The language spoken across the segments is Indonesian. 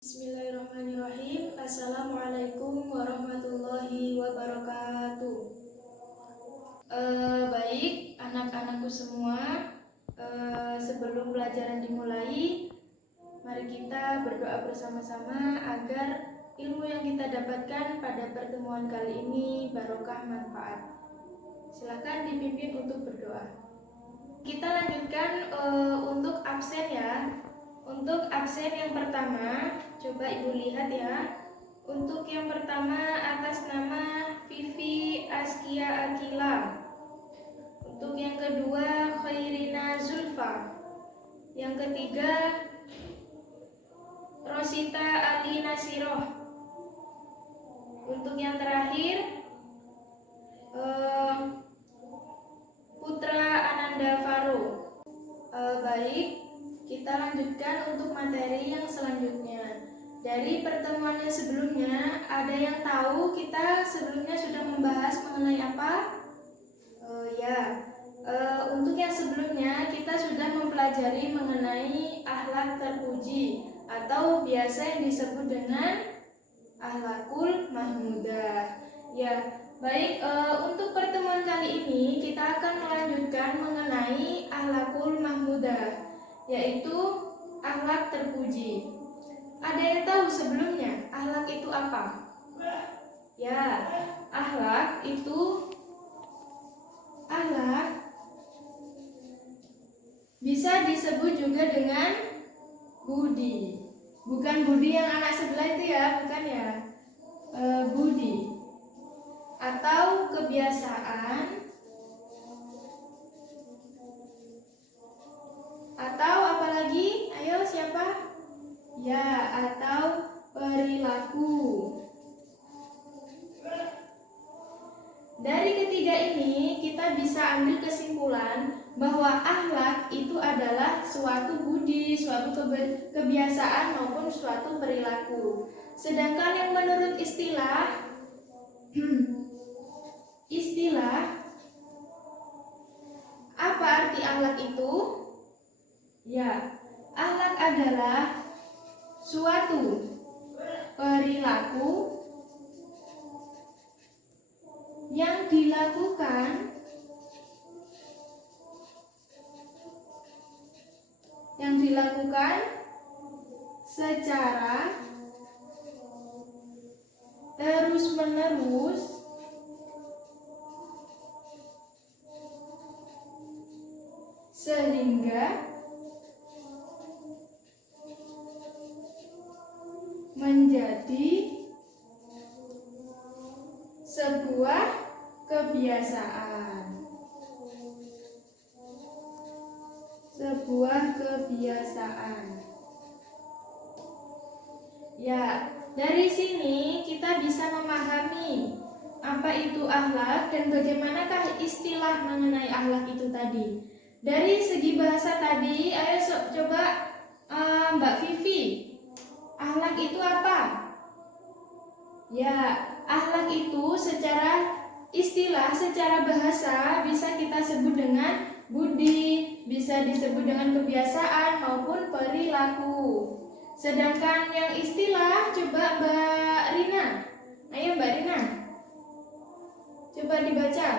Bismillahirrahmanirrahim. Assalamualaikum warahmatullahi wabarakatuh. Baik, anak-anakku semua, sebelum pelajaran dimulai, mari kita berdoa bersama-sama agar ilmu yang kita dapatkan pada pertemuan kali ini barokah manfaat. Silakan dipimpin untuk berdoa. Kita lanjutkan untuk absen ya. Untuk absen yang pertama, coba Ibu lihat ya. Untuk yang pertama atas nama Vivi Askia Akila. Untuk yang kedua Khairina Zulfa. Yang ketiga Rosita Ali Nasiroh. Untuk yang terakhir Putra Ananda Faro. Baik, kita lanjutkan untuk materi yang selanjutnya. Dari pertemuan yang sebelumnya, ada yang tahu kita sebelumnya sudah membahas mengenai apa? Untuk yang sebelumnya kita sudah mempelajari mengenai akhlak terpuji atau biasa yang disebut dengan akhlakul mahmudah. Ya, baik. Untuk pertemuan kali ini kita akan melanjutkan mengenai akhlakul mahmudah, yaitu akhlak terpuji. Ada yang tahu sebelumnya akhlak itu apa? Ya, akhlak bisa disebut juga dengan budi. Bukan budi yang anak sebelah itu ya, bukan ya. Budi atau kebiasaan atau apalagi? Ayo siapa? Ya, atau perilaku. Dari ketiga ini kita bisa ambil kesimpulan bahwa akhlak itu adalah suatu budi, suatu kebiasaan maupun suatu perilaku. Sedangkan yang menurut istilah apa arti akhlak itu? Ya, akhlak adalah suatu perilaku yang dilakukan secara terus-menerus sehingga menjadi sebuah kebiasaan. Ya, dari sini kita bisa memahami apa itu akhlak dan bagaimanakah istilah mengenai akhlak itu tadi. Dari segi bahasa tadi, ayo coba Mbak Vivi, akhlak itu apa? Ya, akhlak itu secara istilah, secara bahasa bisa kita sebut dengan budi, bisa disebut dengan kebiasaan maupun perilaku. Sedangkan yang istilah, coba Mbak Rina. Ayo Mbak Rina, coba dibaca.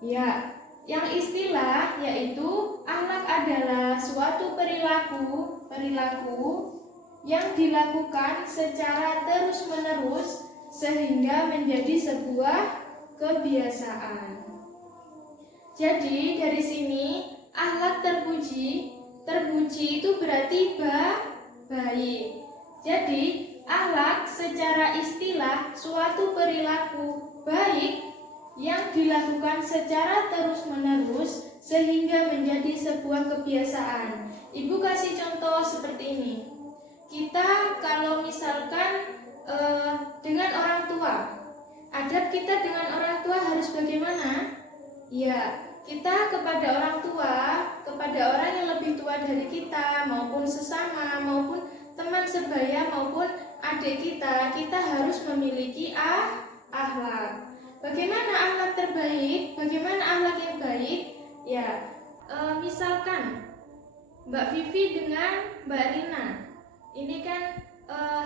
Ya, yang istilah yaitu akhlak adalah suatu perilaku yang dilakukan secara terus-menerus sehingga menjadi sebuah kebiasaan. Jadi dari sini akhlak terpuji itu berarti baik. Jadi akhlak secara istilah suatu perilaku baik yang dilakukan secara terus-menerus sehingga menjadi sebuah kebiasaan. Ibu kasih contoh seperti ini. Kita kalau misalkan dengan orang tua, adab kita dengan orang tua harus bagaimana? Ya, kita kepada orang tua, kepada orang yang lebih tua dari kita, maupun sesama, maupun teman sebaya, maupun adik kita harus memiliki akhlak. Bagaimana akhlak terbaik? Bagaimana akhlak yang baik? Ya, misalkan Mbak Vivi dengan Mbak Rina, ini kan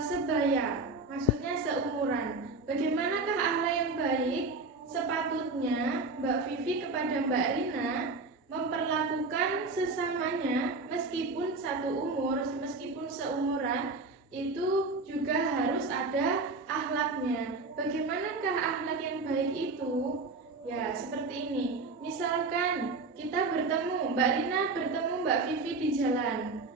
sebaya, maksudnya seumuran. Bagaimanakah akhlak yang baik? Sepatutnya Mbak Vivi kepada Mbak Rina memperlakukan sesamanya meskipun satu umur, meskipun seumuran, itu juga harus ada akhlaknya. Bagaimanakah akhlak yang baik itu? Ya, seperti ini. Misalkan kita bertemu, Mbak Rina bertemu Mbak Vivi di jalan.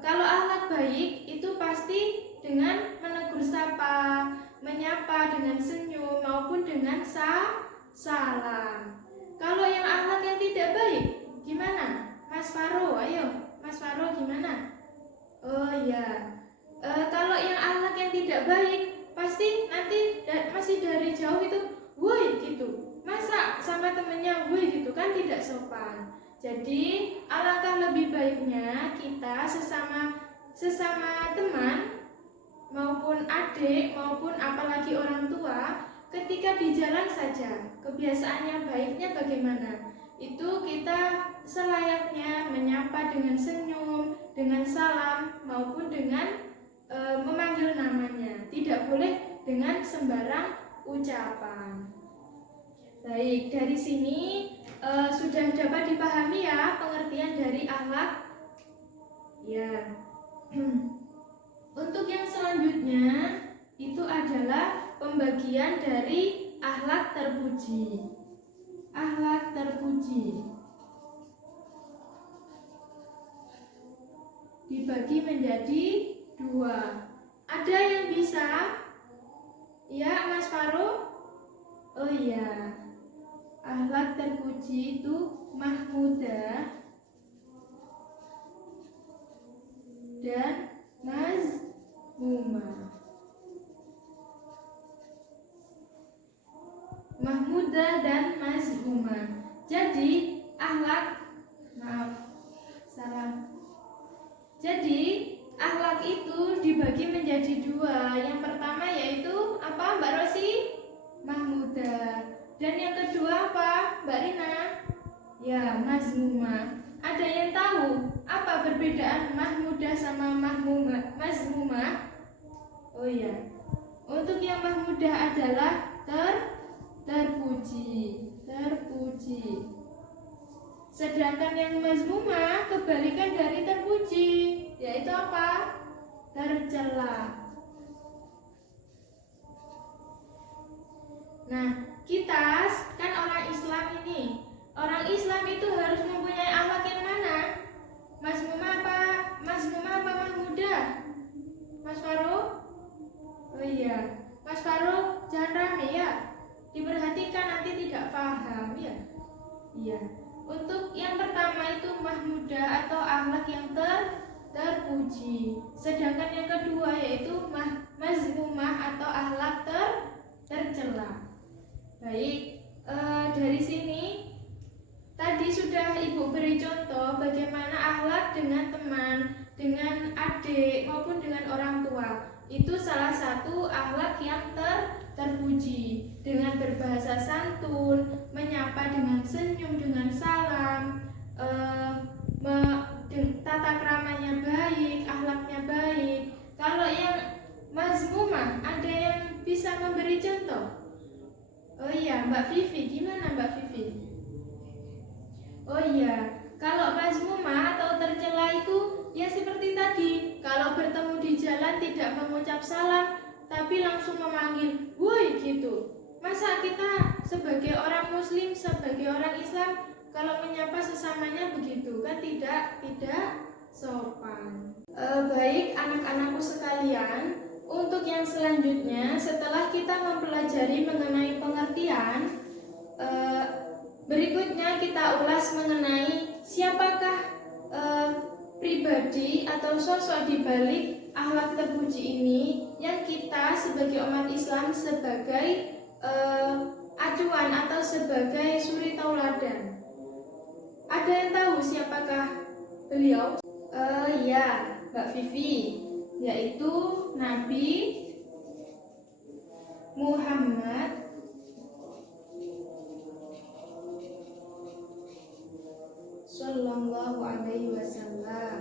Kalau akhlak baik itu pasti dengan menegur sapa, menyapa dengan senyum maupun dengan salam. Kalau yang akhlak yang tidak baik, gimana? Mas Faro, ayo, Mas Faro gimana? Oh ya, kalau yang akhlak yang tidak baik, pasti nanti masih dari jauh itu, woi gitu. Masa sama temennya, woi gitu kan tidak sopan. Jadi alangkah lebih baiknya kita sesama teman maupun adik maupun apalagi orang tua, ketika di jalan saja kebiasaannya baiknya bagaimana? Itu kita selayaknya menyapa dengan senyum, dengan salam maupun dengan memanggil namanya. Tidak boleh dengan sembarang ucapan. Baik, dari sini sudah dapat dipahami ya pengertian dari akhlak. Ya. Untuk yang selanjutnya itu adalah pembagian dari akhlak terpuji. Akhlak terpuji dibagi menjadi 2. Ada yang bisa? Ya, Mas Faro? Oh iya. Akhlak terpuji itu mahmudah dan mazmumah. Mahmudah dan mazmumah. Jadi Jadi akhlak itu dibagi menjadi 2. Yang pertama yaitu apa, Mbak Rosi? Mahmudah. Dan yang kedua apa, Mbak Rina? Ya, mazmumah. Ada yang tahu apa perbedaan mahmudah sama mazmumah? Oh iya. Untuk yang mahmudah adalah terpuji. Sedangkan yang mazmumah kebalikan dari terpuji, yaitu apa? Tercela. Nah, kita kan orang Islam ini. Orang Islam itu harus mempunyai akhlak yang mana? Mazmumah apa mahmudah? Mas Faro? Oh iya, Mas Faro jangan rame ya. Diperhatikan nanti tidak paham ya. Iya. Untuk yang pertama itu mahmudah atau akhlak yang terpuji. Sedangkan yang kedua yaitu mazmumah atau akhlak tercela. Baik, dari sini tadi sudah Ibu beri contoh bagaimana akhlak dengan teman, dengan adik maupun dengan orang tua. Itu salah satu akhlak yang terpuji, dengan berbahasa santun, menyapa dengan senyum, dengan salam, tata keramanya baik, akhlaknya baik. Kalau yang mazmumah, ada yang bisa memberi contoh? Oh iya, Mbak Vivi, gimana Mbak Vivi? Oh iya, kalau mazmumah atau tercela itu ya seperti tadi, kalau bertemu di jalan tidak mengucap salam, tapi langsung memanggil, woi gitu. Masa kita sebagai orang muslim, sebagai orang Islam, kalau menyapa sesamanya begitu kan tidak sopan. Baik anak-anakku sekalian, untuk yang selanjutnya setelah kita mempelajari mengenai pengertian, berikutnya kita ulas mengenai siapakah pribadi atau sosok di balik akhlak terpuji ini yang kita sebagai umat Islam sebagai acuan atau sebagai suri tauladan. Ada yang tahu siapakah beliau? Ya, Mbak Vivi, yaitu Nabi Muhammad Sallallahu Alaihi Wasallam.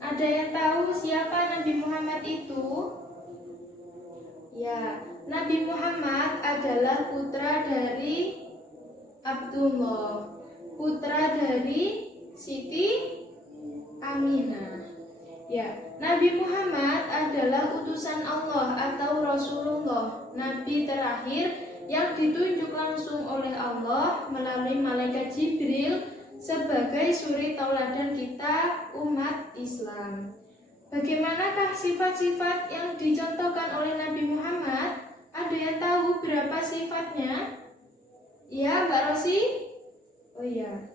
Ada Ada yang tahu siapa Nabi Muhammad itu? Ya, Nabi Muhammad adalah putra dari Abdullah, putra dari Siti Aminah. Ya, Nabi Muhammad adalah utusan Allah atau Rasulullah, Nabi terakhir yang ditunjuk langsung oleh Allah melalui malaikat Jibril sebagai suri tauladan kita umat Islam. Bagaimanakah sifat-sifat yang dicontohkan oleh Nabi Muhammad? Ada yang tahu berapa sifatnya? Ya, Mbak Rosi? Oh iya,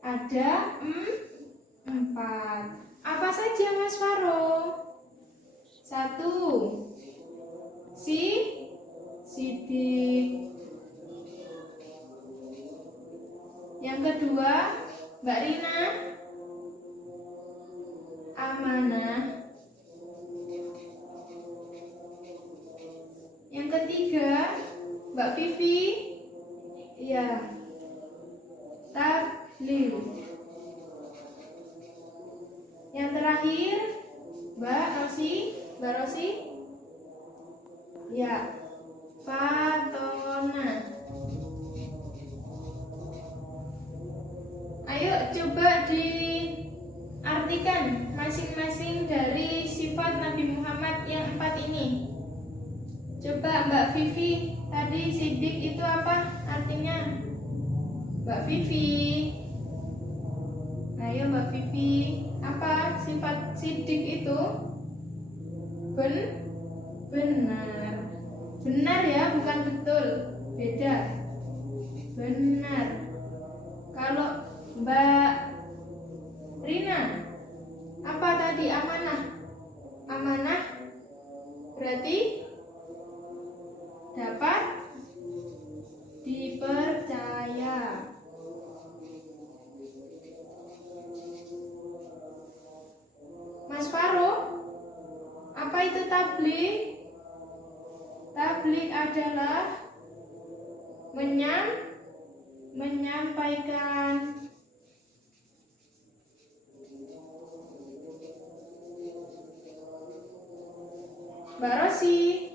ada 4. Apa saja Mas Faro? 1. Sidik. Yang kedua, Mbak Rina? Amanah. Yang ketiga, Mbak Vivi? Ya, tabligh. Yang terakhir, Mbak Rosi? Ya, fatona. Ayo coba diartikan masing-masing dari sifat Nabi Muhammad yang 4 ini. Coba Mbak Vivi, tadi sidik itu apa artinya? Mbak Vivi. Ayo Mbak Vivi, apa sifat sidik itu? Benar. Benar ya, bukan betul. Beda. Benar. Kalau Mbak Rina, apa tadi amanah? Amanah berarti dapat dipercaya. Mas Faro, apa itu tabligh? Tabligh adalah menyampaikan. Mbak Rosi,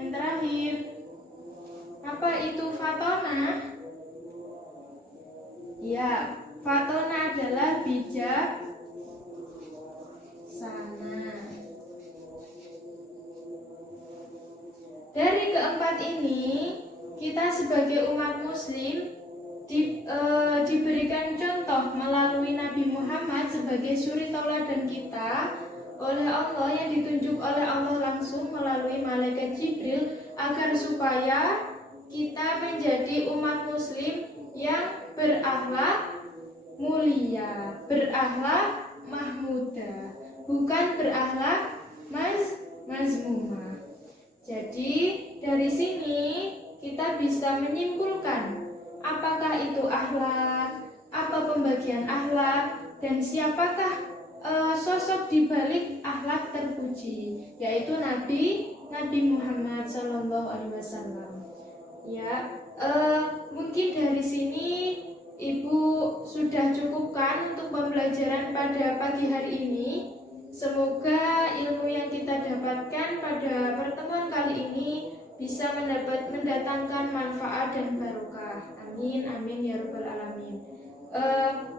yang terakhir, apa itu fatona? Ya, fatona adalah bijak sana. Dari keempat ini, kita sebagai umat muslim diberikan contoh melalui Nabi Muhammad sebagai suri tauladan kita oleh Allah, yang ditunjuk oleh Allah langsung melalui malaikat Jibril, agar supaya kita menjadi umat muslim yang berakhlak mulia, berakhlak mahmudah, bukan berakhlak mazmumah. Jadi dari sini kita bisa menyimpulkan apakah itu akhlak, apa pembagian akhlak, dan siapakah sosok di balik akhlak terpuji, yaitu Nabi Muhammad SAW. Ya, mungkin dari sini Ibu sudah cukupkan untuk pembelajaran pada pagi hari ini. Semoga ilmu yang kita dapatkan pada pertemuan kali ini bisa mendatangkan manfaat dan barokah. Amin, amin ya rabbal alamin.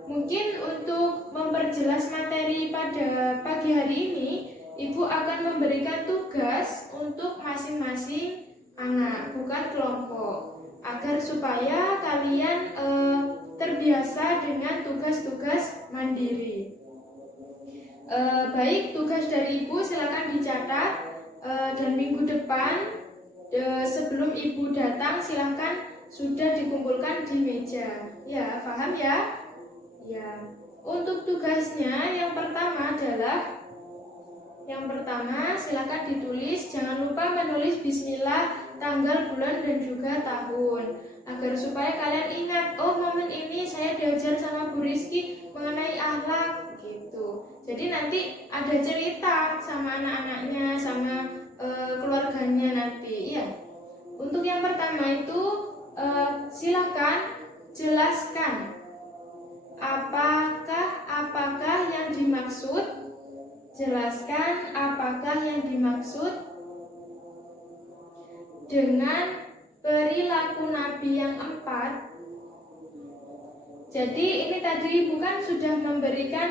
Mungkin untuk memperjelas materi pada pagi hari ini, Ibu akan memberikan tugas untuk masing-masing anak, bukan kelompok, agar supaya kalian terbiasa dengan tugas-tugas mandiri. Baik, tugas dari Ibu silakan dicatat, dan minggu depan sebelum Ibu datang silakan sudah dikumpulkan di meja. Ya, paham ya? Ya. Untuk tugasnya yang pertama silakan ditulis, jangan lupa menulis bismillah, tanggal, bulan, dan juga tahun, agar supaya kalian ingat, oh momen ini saya diajar sama Bu Rizky mengenai akhlak gitu. Jadi nanti ada cerita sama anak-anaknya, sama keluarganya nanti ya. Untuk yang pertama itu silakan jelaskan apakah yang dimaksud Jelaskan apakah yang dimaksud dengan perilaku Nabi yang 4. Jadi ini tadi bukan sudah memberikan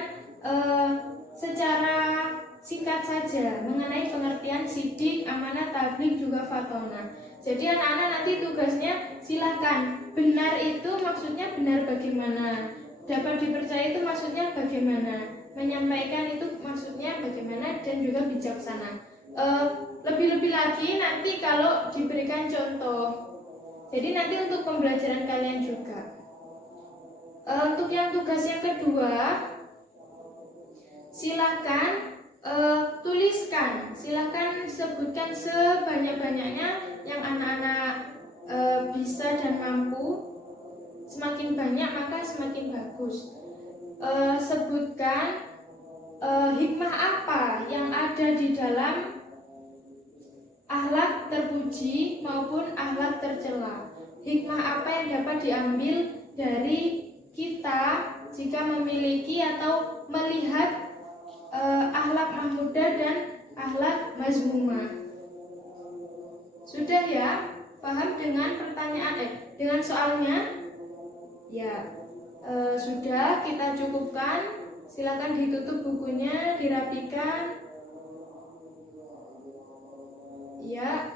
secara singkat saja mengenai pengertian sidik, amanah, tabligh, juga fatona. Jadi anak-anak nanti tugasnya silahkan, benar itu maksudnya benar bagaimana, dapat dipercaya itu maksudnya bagaimana, menyampaikan itu maksudnya bagaimana, dan juga bijaksana. Lebih-lebih lagi nanti kalau diberikan contoh. Jadi nanti untuk pembelajaran kalian juga. Untuk yang tugas yang kedua, silakan tuliskan, silakan sebutkan sebanyak-banyaknya yang anak-anak bisa dan mampu. Semakin banyak maka semakin bagus. Sebutkan hikmah apa yang ada di dalam akhlak terpuji maupun akhlak tercela. Hikmah apa yang dapat diambil dari kita jika memiliki atau melihat akhlak mahmudah dan akhlak mazmumah. Sudah ya? Paham dengan pertanyaan dengan soalnya? Ya, sudah, kita cukupkan. Silakan ditutup bukunya, dirapikan. Ya,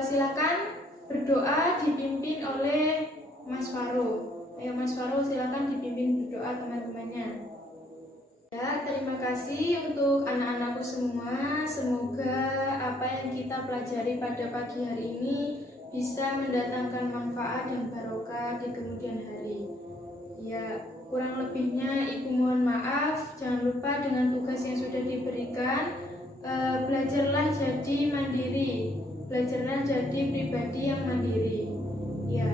silakan berdoa dipimpin oleh Mas Faro. Ayo Mas Faro, silakan dipimpin berdoa teman-temannya. Ya, terima kasih untuk anak-anakku semua. Semoga apa yang kita pelajari pada pagi hari ini bisa mendatangkan manfaat dan barokah di kemudian hari. Ya, kurang lebihnya Ibu mohon maaf. Jangan lupa dengan tugas yang sudah diberikan, belajarlah jadi mandiri, belajarlah jadi pribadi yang mandiri. Ya,